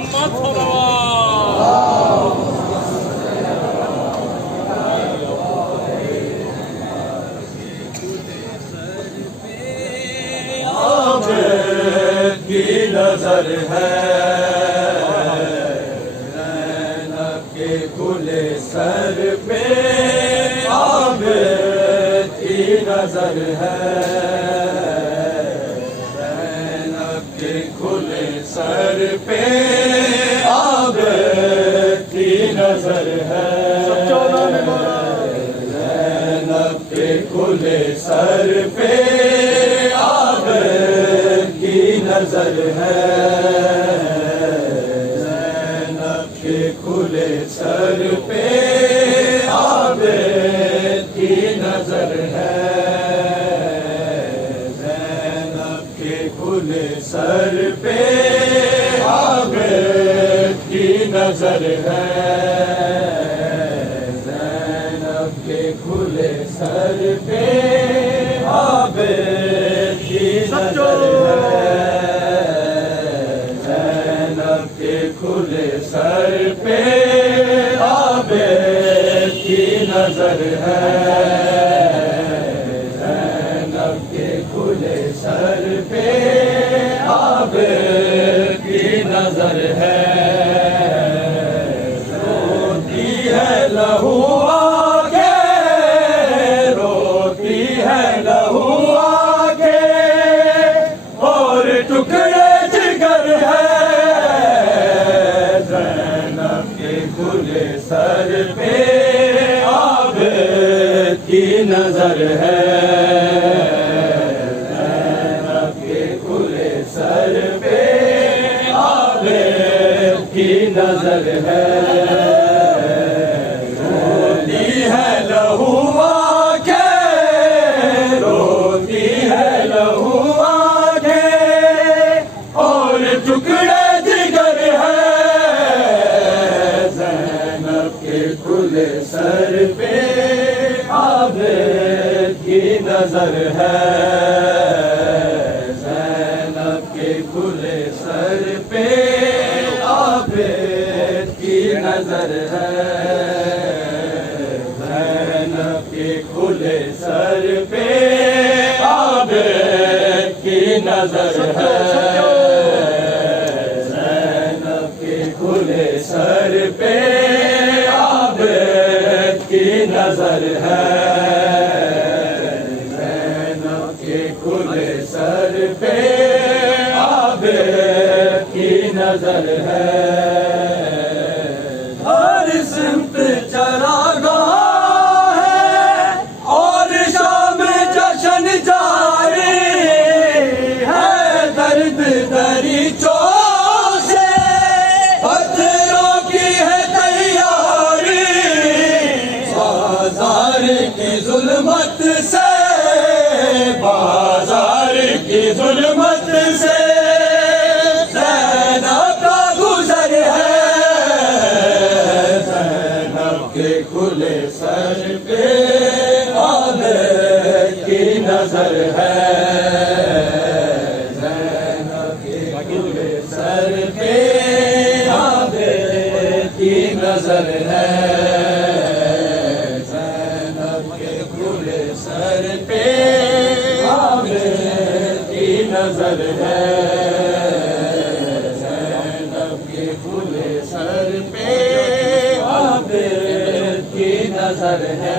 मोहम्मद सल्लल्लाहु की नजर है रैनक के खुले सर पे आबिद की नजर है रैनक के खुले सर पे आबिद की नजर है रैनक के खुले सर पे नजर है ज़ैनब के खुले सर पे आबिद की नजर है ज़ैनब के खुले सर पे आबिद की नजर है ज़ैनब के खुले सर पे आबिद की नजर है खुले सर पे आबिद की नजर है ज़ैनब के खुले सर पे आबिद की नजर है रोती है लहू आगे रोती है लहू आगे और टुकड़े जिगर है खुले सर पे आबिद की नजर है ज़ैनब के खुले सर पे आबिद की नजर है रोती है लहू आंखें रोती है लहू आंखें और टुकड़े जिगर है खुले सर पे आबिद की नजर है ज़ैनब के खुले सर पे आबिद की नजर है ज़ैनब के खुले सर पे आबिद की नजर है ज़ैनब के खुले सर पे की नजर है ज़ैनब के खुले सर पे आबिद की नजर है हर सिमत चरागाह है और शाम जश्न जारी है दर्द दरीचों से पत्थरों की है तैयारी बाजार की जुल्मत से बाजार की जुल्मत से ज़ैनब का गुजर है ज़ैनब के खुले सर पे आबिद की नजर है ज़ैनब के खुले सर पे आबिद की नजर है सर पे आबिद की नजर है ज़ैनब के खुले सर पे आबिद की नजर है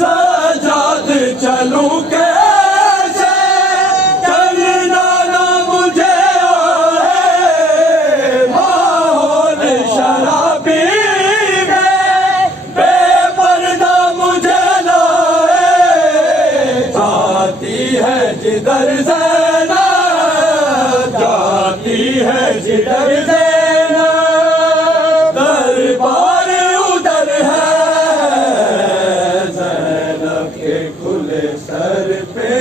सजाद चलूं कैसे चलना ना मुझे माहौल शराबी जिधर ज़ैनब जाती है जिधर ज़ैनब दरबार उधर है ज़ैनब के खुले सर पे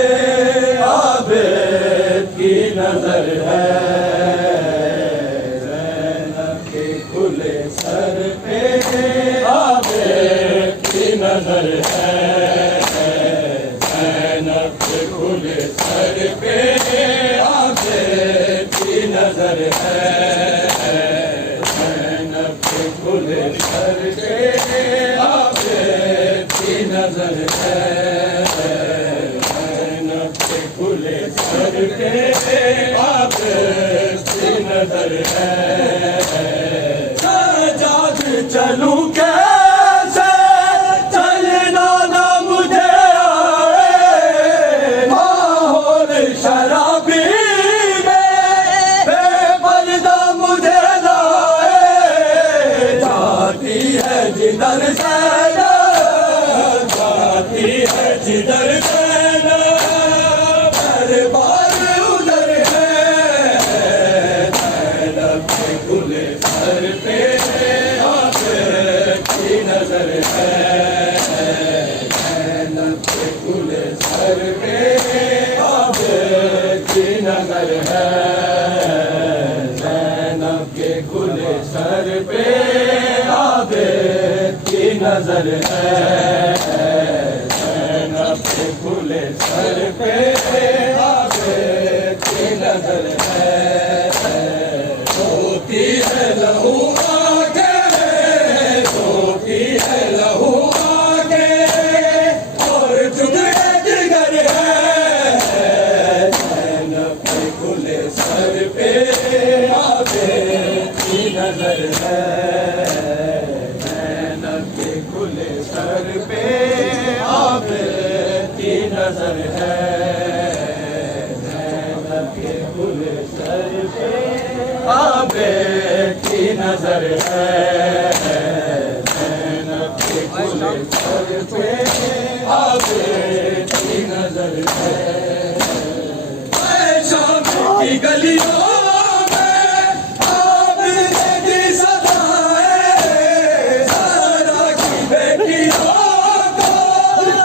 आबिद की नजर है ज़ैनब के खुले सर पे आबिद की नजर है ज़ैनब के खुले सर पे आबिद की नजर नजर है, ज़ैनब के खुले सर पे आबिद की नजर है, ज़ैनब के खुले सर पे आबिद की नजर है। सजाद चलूं कैसे चलना ना मुझे आए, माहौल शराबी में बेपर्दा मुझे लाए, जाती है जिधर ज़ैनब, जाती है जिधर ज़ैनब, दरबार उधर है, ज़ैनब के खुले सर पे आबिद की नजर है, ज़ैनब के खुले सर पे आबिद की नजर है, ज़ैनब के खुले सर पे आबिद की नजर है, ज़ैनब के खुले सर पे आबिद की नजर है। सोती है लहू आके, सोती है लहू आके, और टुकड़े जिगर है, ज़ैनब के खुले सर पे आबिद की नजर है, ज़ैनब के खुले सर पे आबिद की नजर है, ज़ैनब के खुले सर पे आबिद की नजर है, ज़ैनब के खुले सर पे आबिद की नजर है। शाम की गलियों में आबिद की सदाएं, सारा की बेटियों को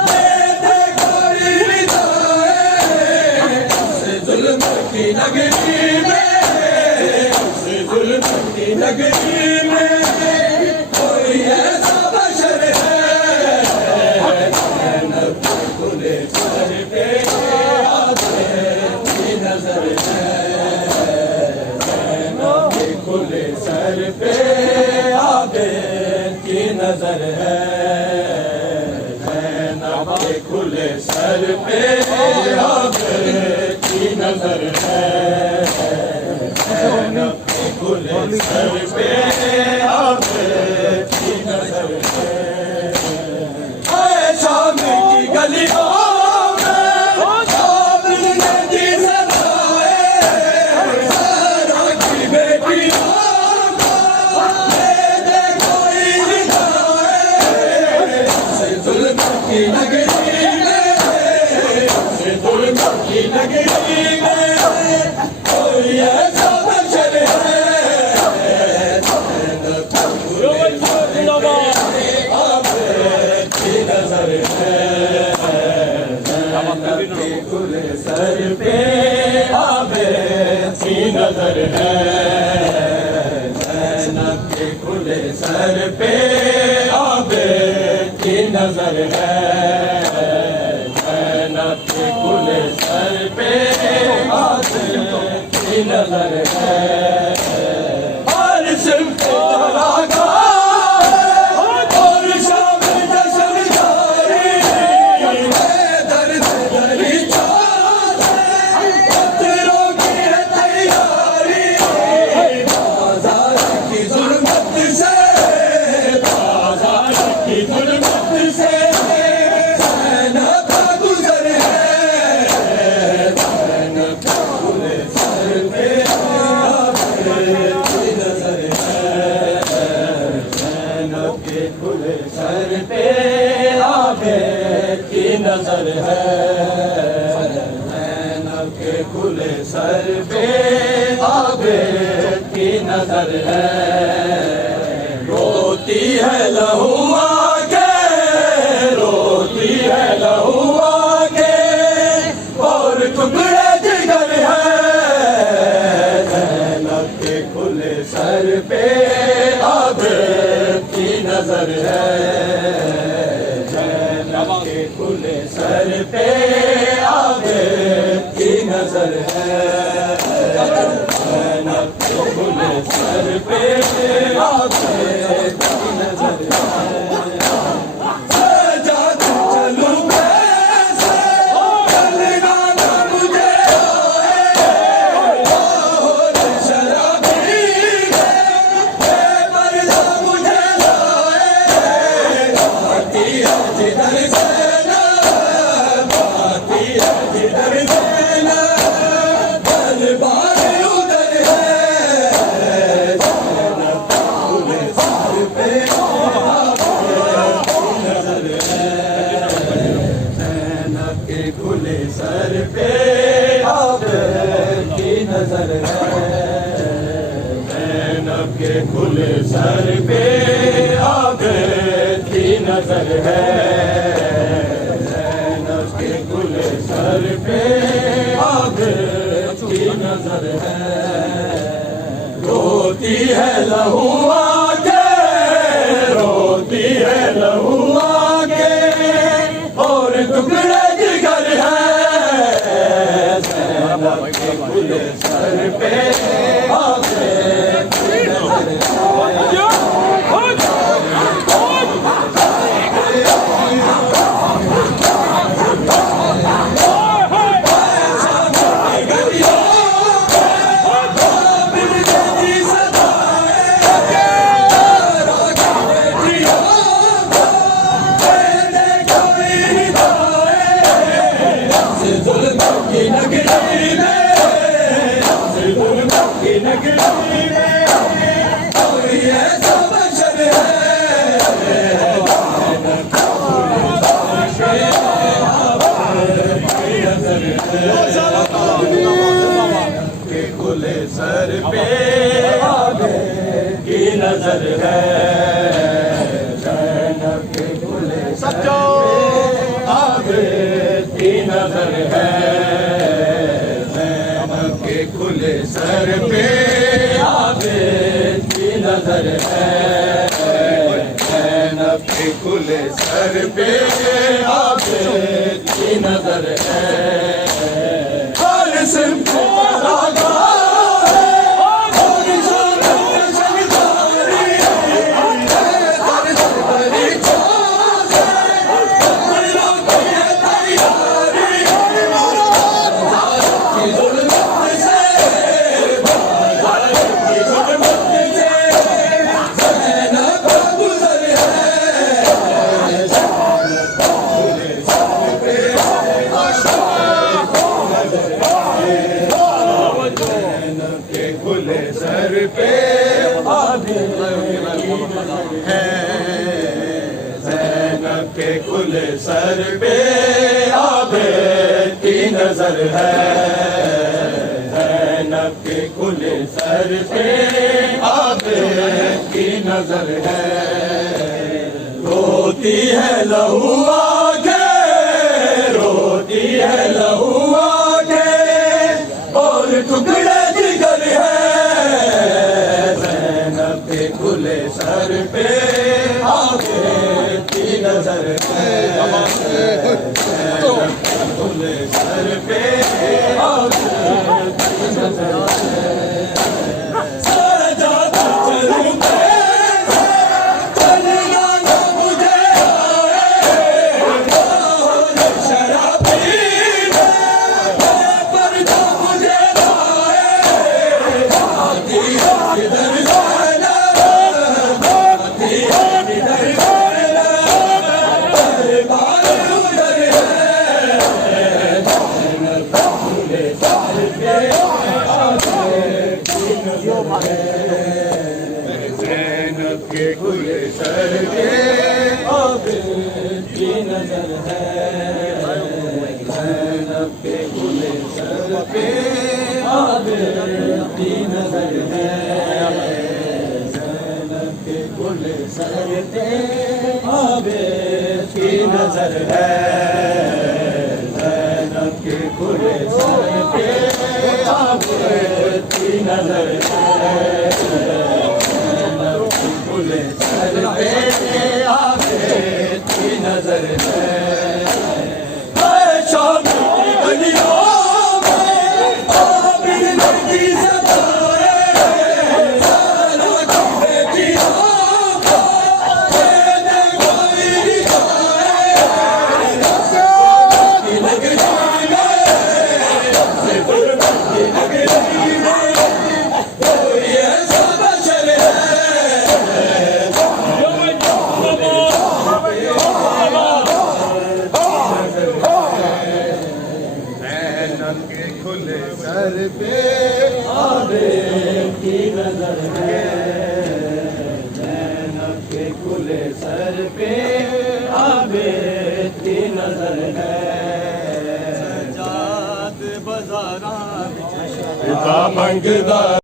देते कोई विदाएं, उस जुल्म की नगरी में, उस जुल्म की नगरी में कोई ऐसा बशर है, ज़ैनब के खुले सर पे आबिद की नजर है, ज़ैनब के खुले सर पे आबिद की नजर है, ज़ैनब के खुले सर पे आबिद की नजर है, ज़ैनब के खुले सर पे आबिद की नजर है। शाम की गलियों में आबिद ने दी सदाएं, सारा की बेटियों को देते कोई विदाएं, उस जुल्म की नगरी में, उस जुल्म की नगरी में कोई ऐसा बशर है, ज़ैनब के खुले सर पे आबिद की नजर है, ज़ैनब के खुले सर पे आबिद की नजर है, ज़ैनब के खुले सर पे आबिद की नजर है, ज़ैनब के खुले सर पे आबिद की नजर है। और सिर्फ सर पे आबिद की नजर है, ज़ैनब के खुले सर पे आबिद की नजर है, रोती है लहू आके, रोती है लहू आके, और टुकड़े जिगर है, ज़ैनब के खुले सर पे आबिद की नजर है, ज़ैनब के खुले सर पे आबिद की नजर है, ज़ैनब खुले सर पे आपकी नजर सजा चलूं कैसे चलना ना मुझे और शराबी बेपर्दा मुझे लाए बाती है जिधर से ना बाती है जिधर से ना बलबान उधर है खुले सर पे नजर है ज़ैनब के खुले सर पे आपकी नजर है ज़ैनब के खुले सर पे आपकी नजर है ज़ैनब के खुले सर पे आपकी नजर है रोती है लहू आके रोती है लहू आके और टुकड़े जिगर है ज़ैनब के खुले सर पे आपकी नजर है खुले सर पे आपकी नजर है ज़ैनब के खुले सर पे आपकी नजर है ज़ैनब के खुले सर पे आपकी नजर है ज़ैनब के खुले सर पे आपकी नजर है हर सिमत खुले सर पे है ज़ैनब के खुले सर पे आपकी नजर है ज़ैनब के खुले सर पे आपकी नजर है रोती है लहू आके रोती है लहू आके और टुकड़े खुले सर पे आपकी नजर है खुले सर पे आपकी नजर है सजा चलूं कैसे चलना ना मुझे और शराबी बेपर्दा मुझे लाए बाती है जिधर से ज़ैनब के खुले सर पे आपकी नजर है ज़ैनब के खुले सर पे आपकी नजर है ज़ैनब के खुले सर पे आपकी नजर है ज़ैनब के खुले सर पे आपकी नजर है खुले सर पे आपकी नजर है शाम की गलियों में आप लड़की सताए सर पे आबेद की नजर है, ज़ैनब के खुले सर पे आबेद की नजर है। सजाद बज़ारां विच पिता मंगदा